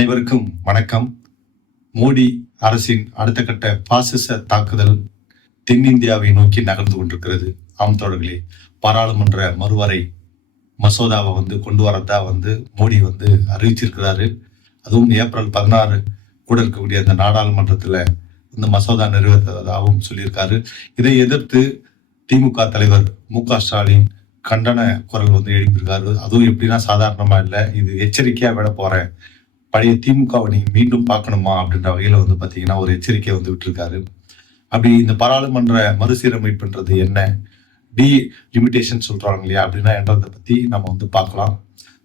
அனைவருக்கும் வணக்கம். மோடி அரசின் அடுத்த கட்ட பாசிச தாக்குதல் தென்னிந்தியாவை நோக்கி நகர்ந்து கொண்டிருக்கிறது. ஆம் தோழர்களே, பாராளுமன்ற மறுவரை மசோதாவை கொண்டு வரதா மோடி அறிவிச்சிருக்கிறாரு. அதுவும் ஏப்ரல் 16 கூட இருக்கக்கூடிய அந்த நாடாளுமன்றத்தில் இந்த மசோதா நிறைவேற்றதாகவும் சொல்லியிருக்காரு. இதை எதிர்த்து திமுக தலைவர் மு.க.ஸ்டாலின் கண்டன குரல் எழுப்பியிருக்காரு. அதுவும் எப்படின்னா சாதாரணமா இல்லை, இது எச்சரிக்கையா விட போறேன், பழைய திமுகவை நீங்க மீண்டும் பார்க்கணுமா அப்படின்ற வகையில பாத்தீங்கன்னா ஒரு எச்சரிக்கை விட்டுருக்காரு. அப்படி இந்த பாராளுமன்ற மறுசீரமைப்புன்றது என்ன, டி லிமிடேஷன் சொல்றாங்க இல்லையா, அப்படின்னா என்றதை பத்தி நம்ம பார்க்கலாம்.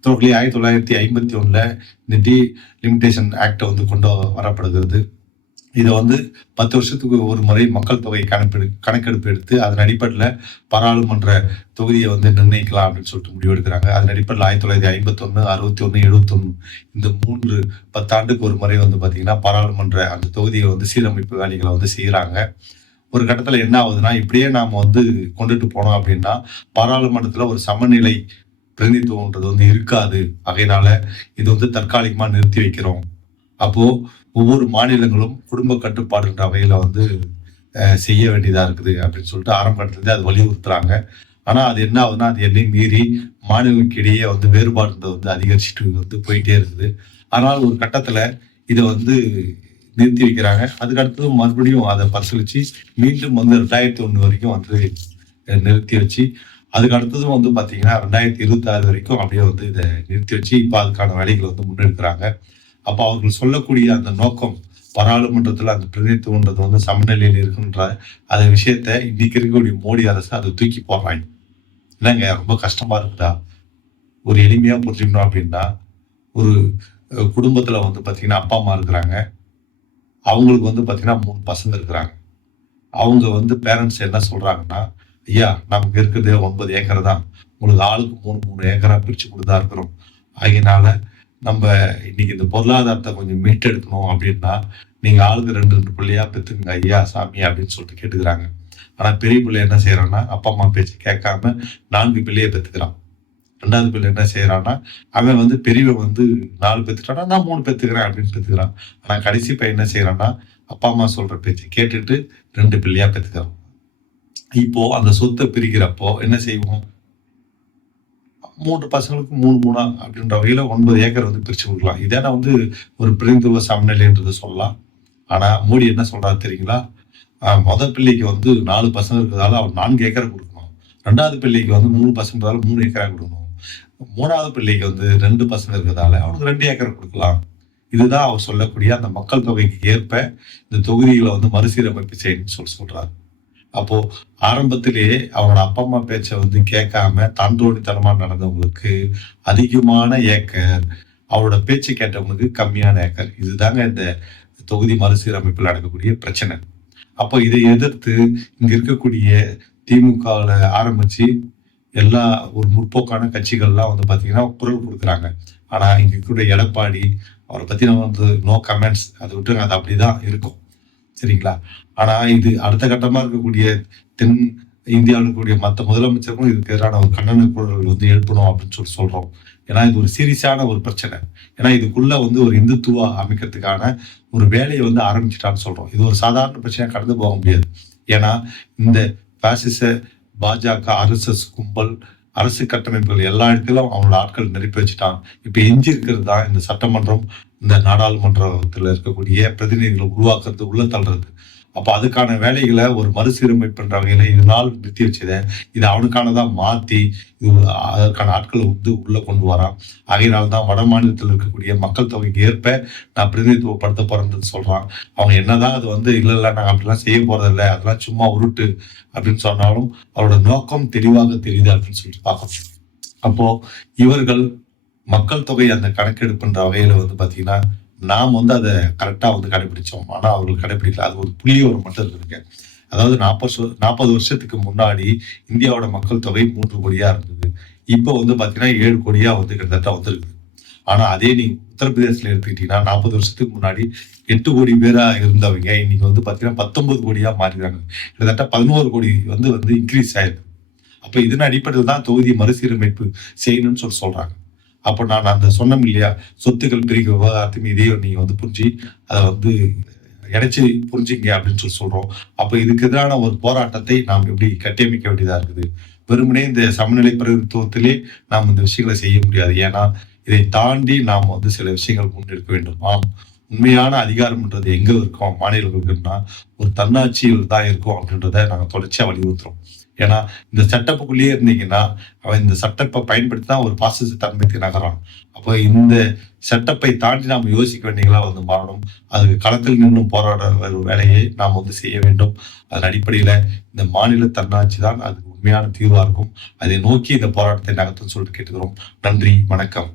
1951 இந்த டி லிமிடேஷன் ஆக்ட் கொண்டு வரப்படுகிறது. இதை 10 வருஷத்துக்கு ஒரு முறை மக்கள் தொகை கணக்கெடுப்பு எடுத்து அதன் அடிப்படையில் பாராளுமன்ற தொகுதியை நிர்ணயிக்கலாம் அப்படின்னு சொல்லிட்டு முடிவெடுக்கிறாங்க. அதன் அடிப்படையில் 1951, 61, 71 இந்த 10 ஆண்டுக்கு ஒரு முறை பார்த்தீங்கன்னா பாராளுமன்ற அந்த தொகுதியை சீரமைப்பு வேலைகளை செய்யறாங்க. ஒரு கட்டத்தில் என்ன ஆகுதுன்னா, இப்படியே நாம கொண்டுட்டு போனோம் அப்படின்னா பாராளுமன்றத்தில் ஒரு சமநிலை பிரதிநிதித்துவம்ன்றது இருக்காது. ஆகையினால இது தற்காலிகமா நிறுத்தி வைக்கிறோம். அப்போ ஒவ்வொரு மாநிலங்களும் குடும்ப கட்டுப்பாடுன்ற வகையில செய்ய வேண்டியதா இருக்குது அப்படின்னு சொல்லிட்டு ஆரம்ப கட்டத்திலே அது வலியுறுத்துறாங்க. ஆனா அது என்ன ஆகுதுன்னா, அது எல்லையும் மீறி மாநிலங்களுக்கு இடையே வேறுபாடு அதிகரிச்சுட்டு போயிட்டே இருக்குது. ஆனால் ஒரு கட்டத்துல இதை நிறுத்தி வைக்கிறாங்க. அதுக்கு அடுத்தது மறுபடியும் அதை பரிசீலிச்சு மீண்டும் 2001 வரைக்கும் நிறுத்தி வச்சு, அதுக்கு அடுத்ததும் பாத்தீங்கன்னா 2026 வரைக்கும் அப்படியே இதை நிறுத்தி வச்சு இப்ப அதுக்கான வேலைகளை முன்னெடுக்கிறாங்க. அப்ப அவர்கள் சொல்லக்கூடிய அந்த நோக்கம், பாராளுமன்றத்துல அந்த பிரதிநிதித்துவன்றது சமநிலையில் இருக்குன்ற அந்த விஷயத்த இன்னைக்கு இருக்கக்கூடிய மோடி அரசு அதை தூக்கி போடுறாங்க. இல்லைங்க, ரொம்ப கஷ்டமா இருக்குதா? ஒரு எளிமையா புரிஞ்சுக்கணும் அப்படின்னா, ஒரு குடும்பத்துல பாத்தீங்கன்னா அப்பா அம்மா இருக்கிறாங்க. அவங்களுக்கு பாத்தீங்கன்னா 3 பசங்க இருக்கிறாங்க. அவங்க பேரண்ட்ஸ் என்ன சொல்றாங்கன்னா, ஐயா நமக்கு இருக்கிறதே 9 ஏக்கர் தான், உங்களுக்கு ஆளுக்கு 3 ஏக்கரா பிரிச்சு கொடுத்தா இருக்கிறோம். அதனால நம்ம இன்னைக்கு இந்த பொருளாதாரத்தை கொஞ்சம் மீட்டெடுக்கணும் அப்படின்னா நீங்க ஆளுக்கு 2 பிள்ளையா பெத்துக்குங்க ஐயா சாமி அப்படின்னு சொல்லிட்டு கேட்டுக்கிறாங்க. ஆனா பெரிய பிள்ளை என்ன செய்யறான்னா, அப்பா அம்மா பேச்சு கேட்காம 4 பிள்ளையை பெத்துக்கிறான். 2வது பிள்ளை என்ன செய்யறான்னா, அவன் பெரியவன் 4 பெத்துட்டானா, நான் 3 பெத்துக்கிறேன் அப்படின்னு பெத்துக்கிறான். ஆனா கடைசி பையன் என்ன செய்யறான்னா, அப்பா அம்மா சொல்ற பேச்சு கேட்டுட்டு 2 பிள்ளையா பெத்துக்கிறான். இப்போ அந்த சொத்தை பிரிக்கிறப்போ என்ன செய்வோம், 3 பசங்களுக்கு 3 அப்படின்ற வகையில 9 ஏக்கர் பிரிச்சு கொடுக்கலாம். இதான ஒரு பிரதிநிதித்துவ சமநிலைன்றது சொல்லலாம். ஆனா மோடி என்ன சொல்றாரு தெரியுங்களா, முதல் பிள்ளைக்கு 4 பசங்க இருக்கிறதால அவர் 4 ஏக்கர் கொடுக்கணும். 2வது பிள்ளைக்கு 3 பசங்கிறதால 3 ஏக்கரா கொடுக்கணும். 3வது பிள்ளைக்கு 2 பசங்க இருக்கிறதால அவனுக்கு 2 ஏக்கர் கொடுக்கலாம். இதுதான் அவர் சொல்லக்கூடிய அந்த மக்கள் தொகைக்கு ஏற்ப இந்த தொகுதிகளை மறுசீரமைப்பு செய்யணும்னு சொல்றாரு. அப்போ ஆரம்பத்திலேயே அவனோட அப்பா அம்மா பேச்சை கேட்காம தாந்தோணித்தனமா நடந்தவங்களுக்கு அதிகமான ஏக்கர், அவரோட பேச்சு கேட்டவங்களுக்கு கம்மியான ஏக்கர். இதுதாங்க இந்த தொகுதி மறுசீரமைப்பில் நடக்கக்கூடிய பிரச்சனை. அப்போ இதை எதிர்த்து இங்க இருக்கக்கூடிய திமுகவில் ஆரம்பிச்சு எல்லா ஒரு முற்போக்கான கட்சிகள்லாம் பாத்தீங்கன்னா குரல் கொடுக்குறாங்க. ஆனா இங்க இருக்கக்கூடிய எடப்பாடி அவரை பத்தி நம்ம நோ கமெண்ட்ஸ், அதை விட்டுருங்க, அது அப்படிதான் இருக்கும். சரிங்களா? ஆனா இது அடுத்த கட்டமா இருக்கக்கூடிய தென் இந்தியாவில் இருக்கக்கூடிய மற்ற முதலமைச்சர்களும் இதுக்கு எதிரான ஒரு கண்டன குரல்கள் எழுப்பணும் அப்படின்னு சொல்றோம். ஏன்னா இது ஒரு சீரியஸான ஒரு பிரச்சனை. ஏன்னா இதுக்குள்ள ஒரு இந்துத்துவா அமைக்கிறதுக்கான ஒரு வேலையை ஆரம்பிச்சுட்டான்னு சொல்றோம். இது ஒரு சாதாரண பிரச்சனையா கடந்து போக முடியாது. ஏன்னா இந்த பாசிச பாஜக RSS கும்பல் அரசு கட்டமைப்புகள் எல்லா இடத்திலும் அவங்களோட ஆட்கள் நிரப்பி வச்சுட்டான். இப்ப எஞ்சி இருக்கிறது தான் இந்த சட்டமன்றம், இந்த நாடாளுமன்றத்தில் இருக்கக்கூடிய பிரதிநிதிகளை உருவாக்குறது, உள்ள தள்ளுறது. அப்ப அதுக்கான வேலைகளை ஒரு மறுசீரமைப்புன்ற வகையில இதனால் நிறுத்தி வச்சதை இது அவனுக்கானதா மாத்தி அதற்கான ஆட்களை உள்ள கொண்டு வரான். ஆகையினால்தான் வட மாநிலத்தில் இருக்கக்கூடிய மக்கள் தொகைக்கு ஏற்ப நான் பிரதிநிதித்துவப்படுத்த போறேன்னு சொல்றான். அவங்க என்னதான் அது இல்ல நாங்க அப்படிலாம் செய்ய போறதில்லை, அதெல்லாம் சும்மா உருட்டு அப்படின்னு சொன்னாலும் அவரோட நோக்கம் தெளிவாக தெரியுது அப்படின்னு சொல்லிட்டு பார்க்கணும். அப்போ இவர்கள் மக்கள் தொகை அந்த கணக்கெடுப்புன்ற வகையில பாத்தீங்கன்னா நாம் அதை கரெக்டா கடைபிடிச்சோம். ஆனா அவர்கள் கடைபிடிக்கல. அது ஒரு புள்ளியோரம் மட்டும் இருக்குங்க. அதாவது 40 வருஷத்துக்கு முன்னாடி இந்தியாவோட மக்கள் தொகை 3 கோடியா இருந்தது. இப்போ பாத்தீங்கன்னா 7 கோடியா கிட்டத்தட்ட வந்திருக்கு. ஆனா அதே நீங்க உத்தரப்பிரதேசத்துல எடுத்துக்கிட்டீங்கன்னா 40 வருஷத்துக்கு முன்னாடி 8 கோடி பேரா இருந்தவங்க இன்னைக்கு பாத்தீங்கன்னா 19 கோடியா மாறிடுறாங்க. கிட்டத்தட்ட 11 கோடி இன்க்ரீஸ் ஆயிருக்கு. அப்ப இதன் அடிப்படையில் தான் தொகுதி மறுசீரமைப்பு செய்யணும்னு சொல்றாங்க. அப்ப நான் அந்த சொன்னோம் இல்லையா, சொத்துக்கள் பிரிக்கிற விவகாரத்தையும் இதையும் நீங்க வந்து புரிஞ்சு, அத வந்து இணைச்சு புரிஞ்சுங்க அப்படின்னு சொல்றோம். அப்ப இதுக்கு எதிரான ஒரு போராட்டத்தை நாம் எப்படி கட்டியமைக்க வேண்டியதா இருக்குது. வெறுமனே இந்த சமநிலை பிரதித்துவத்திலே நாம் இந்த விஷயங்கள செய்ய முடியாது. ஏன்னா, இதை தாண்டி நாம் வந்து சில விஷயங்கள் முன்னெடுக்க வேண்டும். ஆம். உண்மையான அதிகாரம்ன்றது எங்க இருக்கும் மாநிலங்களுக்குன்னா, ஒரு தன்னாட்சியில் தான் இருக்கும் அப்படின்றத நாங்க தொடர்ச்சியா வலியுறுத்துறோம். ஏன்னா, இந்த செட்டப்புக்குள்ளேயே இருந்தீங்கன்னா, அவன் இந்த செட்டப்ப பயன்படுத்தி தான் ஒரு பாசிச தன்மைக்கு நகரான். அப்ப இந்த செட்டப்பை தாண்டி நாம யோசிக்க வேண்டியங்களா வந்து மாறணும். அதுக்கு களத்தில் நின்னு போராட ஒரு வேலையை நாம் வந்து செய்ய வேண்டும். அதன் அடிப்படையில இந்த மாநில தன்னாட்சி தான் அதுக்கு உண்மையான தீர்வா இருக்கும். அதை நோக்கி இந்த போராட்டத்தை நகர்த்தும்னு சொல்லிட்டு கேட்டுக்கிறோம். நன்றி, வணக்கம்.